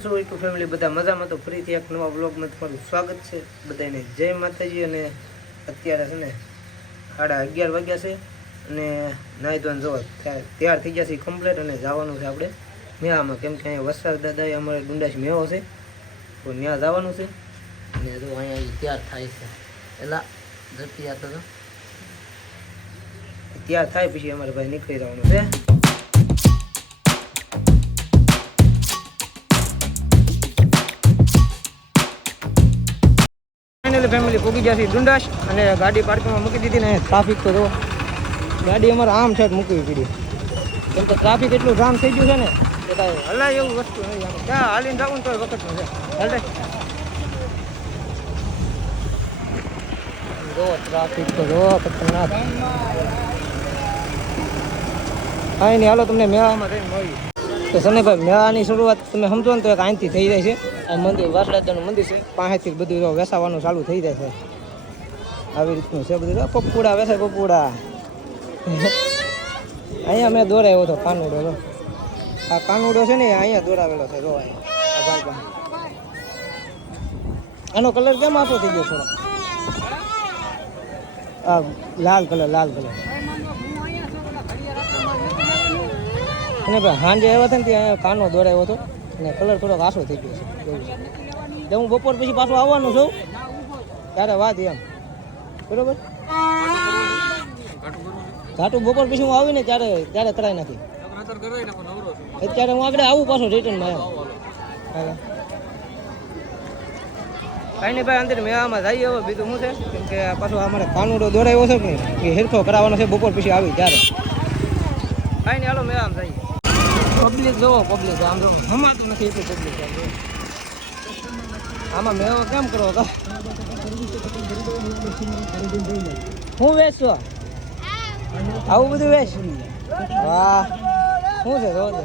છો YouTube family બધા મજામાં? તો ફરીથી એક નવા બ્લોગમાં તમારું સ્વાગત છે. બધાને જય માતાજી અને અત્યારે છે ને સાડા અગિયાર વાગ્યા છે અને નાહી ધોન જોવા તૈયાર થઈ ગયા છે કમ્પ્લેટ અને જવાનું છે આપણે મેળામાં. કેમ કે અહીંયા વરસાદ દાદાએ અમારે ડુંડાશ મેળો છે, તો ત્યાં જવાનું છે. અને જો અહીંયા તૈયાર થાય છે. એલા ઝડપી તો. તૈયાર થાય પછી અમારે ભાઈ નીકળી જવાનું છે. ફાઇનલી ફેમિલી પૂગી ગયા છે ડુંડાશ અને ગાડી પાર્કિંગમાં મૂકી દીધી ને ટ્રાફિક તો જો, ગાડી અમારે આમ છે મૂકવી પડી. કેમ કે ટ્રાફિક એટલું જામ થઈ ગયું છે ને કે કાંઈ હલાય એવું વસ્તુ નહીં ક્યાં હાલીને જવું ને તો વખત છે હાલે ટ્રાફિક તો જો, ખતરનાક. હા નહીં, હાલો તમને મેળામાં જઈને મળી તો સનેભાઈ મેળાની શરૂઆત તમે સમજો ને તો એક અહીંથી થઈ જાય છે. આ મંદિર વાસદાદાનું મંદિર છે. પાસેથી બધું વેસાવાનું ચાલુ થઈ જાય છે. આવી રીતનું છે બધું પપુડા વેસાય પપુડા. અહીંયા મેં દોરાયો હતો કાનુડો, જો. આ કાનુડો છે ને અહીંયા દોરાવેલો છે, જો આનો કલર કેમ આછો થઈ ગયો, થોડો? આ લાલ કલર લાલ કલર અને સાંજે આવ્યા હતા ને ત્યાં કાનો દોડાયો હતો અને કલર થોડોક આસો થઈ ગયો છે. એટલે હું બપોર પછી પાછું આવવાનું છું. ત્યારે વાત એમ. બરોબર? ઘાટું બપોર પછી હું આવીને ત્યારે ત્યારે કરાવી નાખી અત્યારે હું આગળ આવું પાછું રિટર્નમાં આવ્યો કાંઈ નહીં ભાઈ અંદર મેળામાં જઈએ હવે બીજું શું છે? કેમ કે પાછો અમારે કાનુડો દોડાયો છે એ હેરખો કરાવવાનો છે બપોર પછી આવી ત્યારે. કાંઈ નહીં, હાલો મેળામાં જઈએ પબ્લિક જોવો પબ્લિક આમ જો હમાતું નથી એટલું પબ્લિક આમાં મેળો કેમ કરવો તો? હું વેચો આવું બધું વેચ વાહ. શું છે જોવો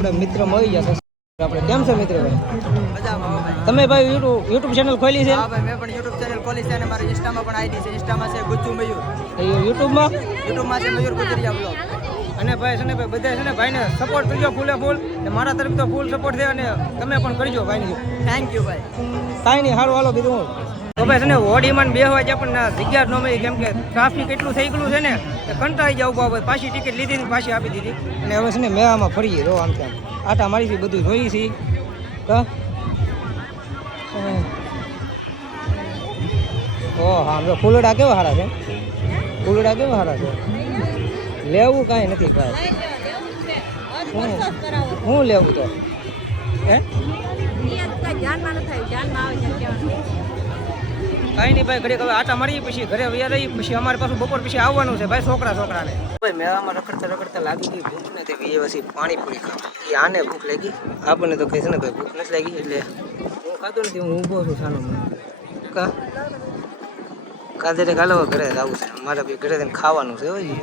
આપણે મિત્ર મળી જશે આપણે કેમ છે મિત્ર ભાઈ? તમે ભાઈ યુટ્યુબ યુટ્યુબ ચેનલ ખોલી છે? હા ભાઈ મેં પણ યુટ્યુબ ચેનલ ખોલી છે અને મારી ઇન્સ્ટામાં પણ આઈડી છે. ઇન્સ્ટામાં છે ગુજ્જુ મયુર. યુટ્યુબમાં? યુટ્યુબમાં છે મયુર ગુજરિયા બ્લોગ અને ભાઈ છે ને ભાઈ બધા છે ને ભાઈને સપોર્ટ કરજો ફૂલે ફૂલ. ને મારા તરફ તો ફૂલ સપોર્ટ છે અને તમે પણ કરજો ભાઈની. થેન્ક યુ ભાઈ. કાંઈ નહીં સારું હાલો બીજું હું? તો ભાઈ છે ને હોડીમાં બેહવા પણ જગ્યા ન મળી. કેમ કે ટ્રાફિક એટલું થઈ ગયું છે ને, કે કંટાળી જાવ ભાઈ. પાછી ટિકિટ લીધી ને આપી દીધી. અને હવે છે ને મેળામાં ફરીએ જો આમ તેમ. આટા મારી છે બધું જોઈએ તો? ઓ હા જો ફૂલડા કેવા સારા છે? ફૂલડા કેવા સારા છે? લેવું કાંઈ નથી હું હું લેવું તો? હે? કાંઈ નહીં ભાઈ ઘડીક હવે આટા મારીએ પછી ઘરે વયા રહી પછી અમારે પાછું બપોર પછી આવવાનું છે ભાઈ છોકરા છોકરાને. ભાઈ મેળામાં રખડતા રખડતા લાગી ગઈ ભૂખ ને તે પછી પાણી પૂરી ખાવા. એ આને ભૂખ લાગી? આપણને તો કહે છે ને ભાઈ ભૂખ નથી લાગી એટલે હું ખાતો નથી હું ઊભો છું સાનો કા? કાદરે કાલો ઘરે જવું છે. મારે બી ઘરે જઈને ખાવાનું છે હોય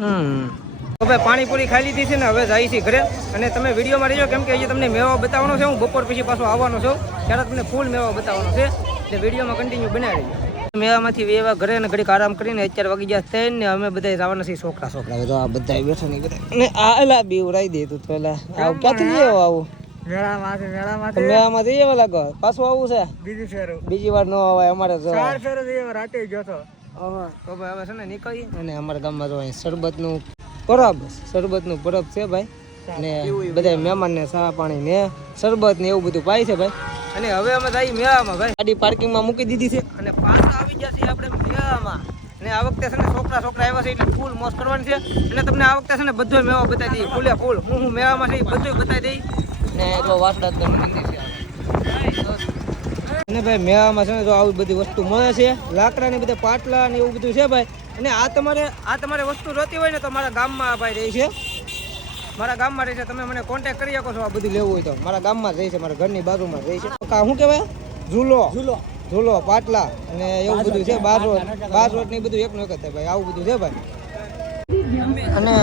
હમ. હવે પાણીપુરી ખાઈ લીધી છે ને હવે જાય છે ઘરે. અને તમે વિડીયોમાં રહેજો કેમ કે હજી તમને મેવા બતાવવાનો છે હું બપોર પછી પાછો આવવાનો છું. ત્યારે તમને ફૂલ મેવા બતાવવાનો છે. એટલે વિડીયોમાં કન્ટિન્યુ બનાવી મેવામાંથી વેવા ઘરે ને ઘડીક આરામ કરીને અત્યારે વાગી ગયા થઈને ને અમે બધા જવાના છીએ છોકરા. છોકરા તો આ બધા બેઠા ને બધા. અને આ એલા બી ઉરાઈ દે તું તો એલા આવું ક્યાંથી લેવો આવું મેળામાંથી એવા લાગો? પાછું આવું છે? બીજી ફેરો. બીજી વાર ન આવે અમારે તો. ચાર ફેરો રાતે ગયો તો. તો ભાઈ હવે છે ને નીકળી અને અમારા ગામમાં તો અહીં શરબતનું પરબ શરબતનું પરબ છે ભાઈ. ને બધા મહેમાનને ચા પાણી ને શરબત ને એવું બધું પાય છે ભાઈ. અને હવે અમે જઈએ મેળામાં ભાઈ. ગાડી પાર્કિંગમાં મૂકી દીધી છે. અને પાછા આવી ગયા છીએ આપણે મેળામાં. અને આ વખતે છે ને છોકરા છોકરા આવ્યા છે એટલે ફૂલ મોસ કરવાની છે. એટલે તમને આ વખતે છે ને બધો મેળો બતાવી દઈએ ફૂલે ફૂલ. હું હું મેળામાં છે બધું બતાવી દઈ. ને જો વાસડા મંદિર છે. અને ભાઈ મેળામાં છે ને જો આવી બધી વસ્તુ મળે છે. લાકડા ને બધા પાટલા ને એવું બધું છે ભાઈ. અને આ તમારે આ તમારે વસ્તુ જોતી હોય ને તો મારા ગામમાં ભાઈ રહી છે. મારા ગામમાં રહે છે તમે મને કોન્ટેક્ટ કરી શકો છો આ બધું લેવું હોય તો. મારા ગામમાં જ રહે છે મારા ઘરની બાજુમાં જ રહે છે. કા શું કહેવાય? ઝૂલો. ઝૂલો. ઝૂલો પાટલા અને એવું બધું છે બાજરોટ. બાજરોટ ને બધું એકનું એક જ થાય ભાઈ આવું બધું છે ભાઈ. અને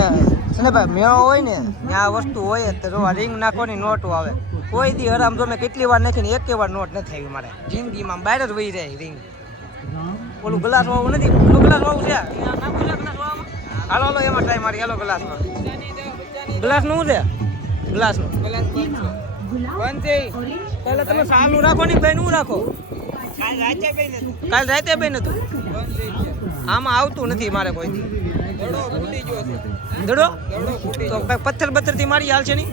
છે ને ભાઈ મેળો હોય ને ત્યાં આ વસ્તુ હોય તો જો રિંગ નાખવાની નોટો આવે. કોઈ દી હરામ જો મેં કેટલી વાર નાખીને એક વાર નોટ નથી આવી મારે. જિંદગીમાં બહાર જ વહી જાય રિંગ ઓલું ગ્લાસ વાળું નથી? ઓલું ગ્લાસ વાળું છે? નાખું? હાલો હાલો એમાં ટ્રાય મારી હાલો ગ્લાસમાં ગ્લાસનું છે? ગ્લાસનું. પહેલા તમે સાલું રાખો ને ભાઈ નું રાખો. કાલ રાતે ભાઈ નતું આમાં આવતું નથી મારે કોઈ. દડો તો પથ્થર પથ્થરથી મારી હાલ છે ની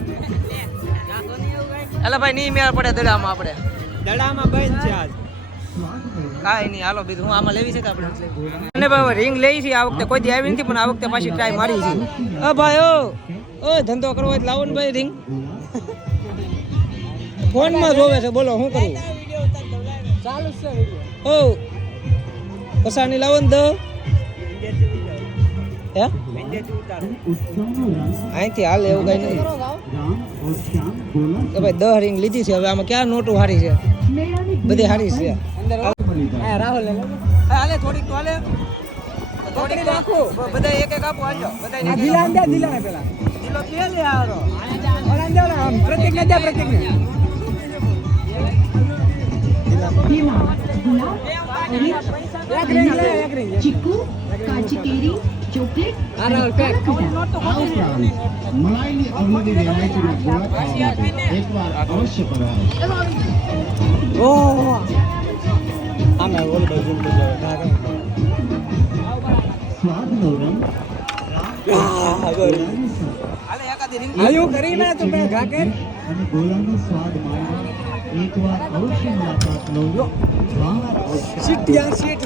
એટલે ભાઈ નહીં મેળ પડે દડામાં આપણે. દડામાં બંધ છે આજ કાંઈ નહીં હાલો બીજું હું આમાં લેવી છે કે આપણે? અને ભાઈ રિંગ લઈ છે આ વખતે કોઈ દી આવી નથી પણ આ વખતે પાછી ટ્રાય મારી છે. અ ભાઈ ઓ ઓ ધંધો કરવો હોય લાવો ને ભાઈ રિંગ ફોનમાં જોવે છે બોલો શું કરવું? ચાલુ છે ઓ પસાની લાવો ને દ. હે? અહીંથી હાલ એવું કઈ નહીં કે ભાઈ દહ રિંગ લીધી છે હવે આમાં ક્યાં નોટું હારી છે? બધી હારી છે. રાહુલ હાલે થોડીક તો હાલે થોડીક નાખો. બધા એક એક આપો હાલો બધા દિલા દિલા પેલા. દિલો કે લે હારો ઓલા દે ઓલા પ્રતિક ને દે પ્રતિક ને એક ring લે એક ring ચીકુ કાચી કેરી ચોકલેટ હા આયુ કરીને તું બે ઘા કર અને ગોળાનો સ્વાદ માણવા એકવાર અવશ્ય મુલાકાત લો વાહ અવશ્ય સીટ યાર સીટ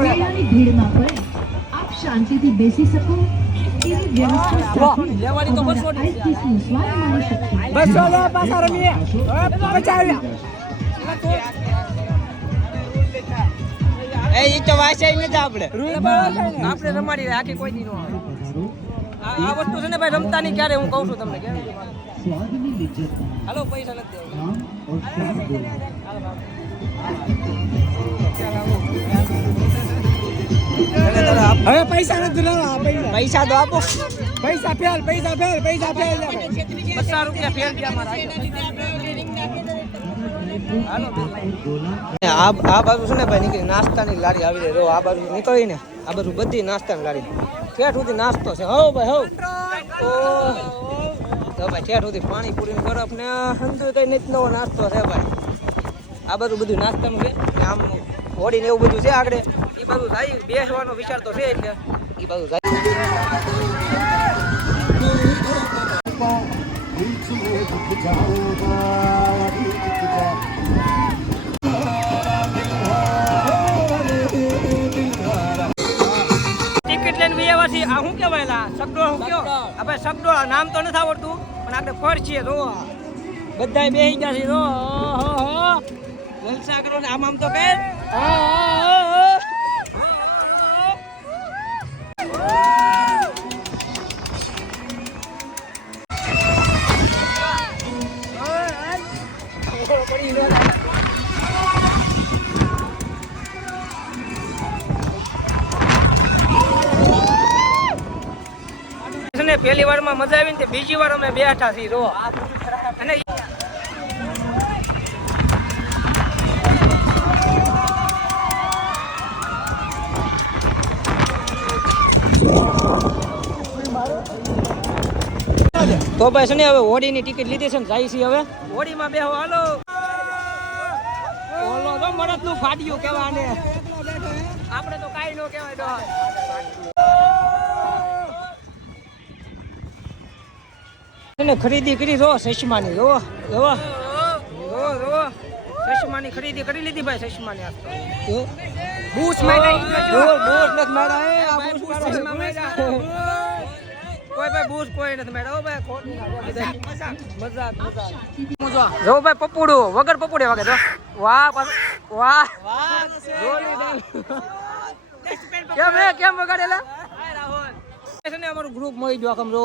મેળાની ભીડમાં પણ આપ શાંતિથી બેસી શકો એવી વ્યવસ્થા સાથે લેવાની તો બસો અમારા આઈસક્રીમનો સ્વાદ માણી શકશો બસો લે પાછા રમીએ હવે પચાવ્યા એ ઈ તો વાંચાઈ નથી આપણે. આપણે રમાડી રહ્યા, આખી કોઈ દી નો આવે. આ આ વસ્તુ છે ને ભાઈ રમતા નહીં ક્યારે હું કહું છું તમને હાલો પૈસા નથી હવે પૈસા નથી લેવા પૈસા. પૈસા તો આપો. પૈસા ફેલ પૈસા ફેલ પૈસા ફેલ. પચાસ રૂપિયા ફેર ગયા મારા. આ આ બાજુ છે ને ભાઈ નીકળી નાસ્તાની લારી આવી રહી. આ બાજુ નીકળી ને આ બાજુ બધી નાસ્તાની લારી. ઠેઠ સુધી નાસ્તો છે. હો ભાઈ, હો. તો ભાઈ ઠેઠ સુધી પાણીપુરી ને બરફ ને હંધુ કઈ નીત નવો નાસ્તો છે ભાઈ. આ બાજુ બધું નાસ્તાનું છે. આમ હોડી ને એવું બધું છે આગળ. એ બાજુ જાય બેસવાનો વિચાર તો છે એટલે. એ બાજુ જાય આ શું કહેવાય લા? સગડોળ શું કયો? આપણે સગડોળ નામ તો નથી આવડતું પણ આપણે ફળ છીએ જો. બધા બેસી ગયા છે જો. ઓહો જલસા કરો ને આમ આમ તો કે છે વારમાં મજા આવી ને બીજી વાર અમે બેઠા છીએ જો અને તો ભાઈ છે ને, હવે હોડીની ટિકિટ લીધી છે ને, જાય છે હવે. હોડીમાં બેહો, હાલો. ઓલો તો મળતનું ફાટ્યું કેવા ને આપણે તો કાઈ નો કહેવાય તો એને ખરીદી કરી જો સશમાની જો જો જો જો સશમાની ખરીદી કરી લીધી ભાઈ સશમાની આ તો. બૂસ મારા બૂસ? નથી માર્યા એ આ બૂસ મારા કોઈ ભાઈ બૂસ કોઈ નથી માર્યા. ઓ ભાઈ ખોટ મજાક મજાક મજાક. જો ભાઈ પપુડો વગર પપુડે વગર જો વાહ વાહ વાહ. જોલી દઈ. કેમ કેમ વગાડેલા? રાહુલ. અમારું ગ્રુપ મળી ગયો આખમ જો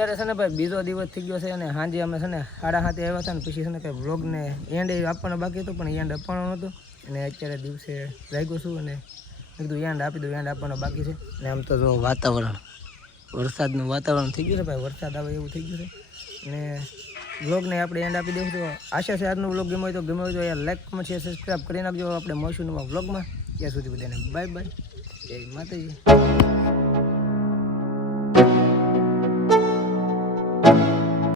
અત્યારે છે ને ભાઈ બીજો દિવસ થઈ ગયો છે અને સાંજે અમે છે ને સાડા સાતે આવ્યા હતા ને પછી છે ને કંઈ વ્લોગને એન્ડ આપવાનો બાકી હતો, પણ એન્ડ આપવાનો નહોતો. અને અત્યારે દિવસે લાગ્યો છું અને કીધું એન્ડ આપી દઉં એન્ડ આપવાનો બાકી છે. અને આમ તો વાતાવરણ, વરસાદનું વાતાવરણ થઈ ગયું છે ભાઈ, વરસાદ આવે એવું થઈ ગયું છે. અને વ્લોગને આપણે એન્ડ આપી દઈશું. તો આશા છે આજનો વ્લોગ ગમ્યો હોય તો ગમ્યો હોય તો યાર લાઈક કમેન્ટ શેર સબસ્ક્રાઈબ કરી નાખજો. આપણે મળશું નવા વ્લોગમાં ત્યાં સુધી બધાને બાય બાય જય માતાજી.